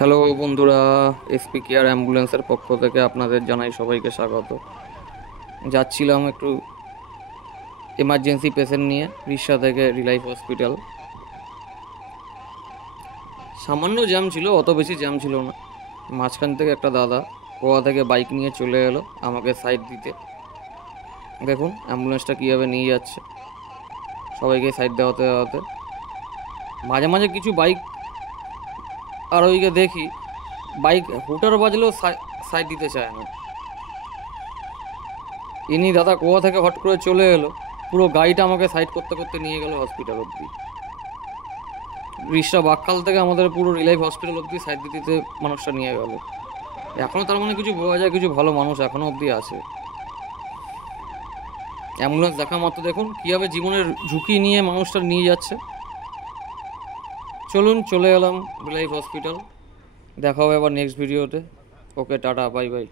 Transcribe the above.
Hello বন্ধুরা, SP care অ্যাম্বুলেন্সের পক্ষ থেকে আপনাদের জানাই সবাইকে স্বাগত। যাচ্ছিলাম একটু এমার্জেন্সি পেশেন্ট নিয়ে রিক্সা থেকে রিলাইফ হসপিটাল। সামান্য জ্যাম ছিল, অত বেশি জ্যাম ছিল না। মাঝখান থেকে একটা দাদা গোয়া থেকে বাইক নিয়ে চলে এলো আমাকে সাইড দিতে। দেখুন অ্যাম্বুলেন্সটা কীভাবে নিয়ে যাচ্ছে, সবাইকে সাইড দেওয়াতে দেওয়াতে। মাঝে মাঝে কিছু বাইক আর ওইকে দেখি বাইক হুটার বাজলেও সাইড দিতে চায় না। ইনি দাদা গোয়া থেকে হট করে চলে এলো, পুরো গাড়িটা আমাকে সাইড করতে করতে নিয়ে গেল হসপিটাল অবধি। রিক্সা বাক্কাল থেকে আমাদের পুরো রিলাইফ হসপিটাল অবধি সাইড দিতে দিতে মানুষটা নিয়ে গেল। এখনও তার মানে কিছু বোঝা যায়, কিছু ভালো মানুষ এখনও অবধি আছে। অ্যাম্বুলেন্স দেখা মাত্র দেখুন কীভাবে জীবনের ঝুঁকি নিয়ে মানুষটা নিয়ে যাচ্ছে। চলুন চলে এলাম রিলাইফ হসপিটাল। দেখা হবে আবার নেক্সট ভিডিওতে। ওকে, টাটা, বাই বাই।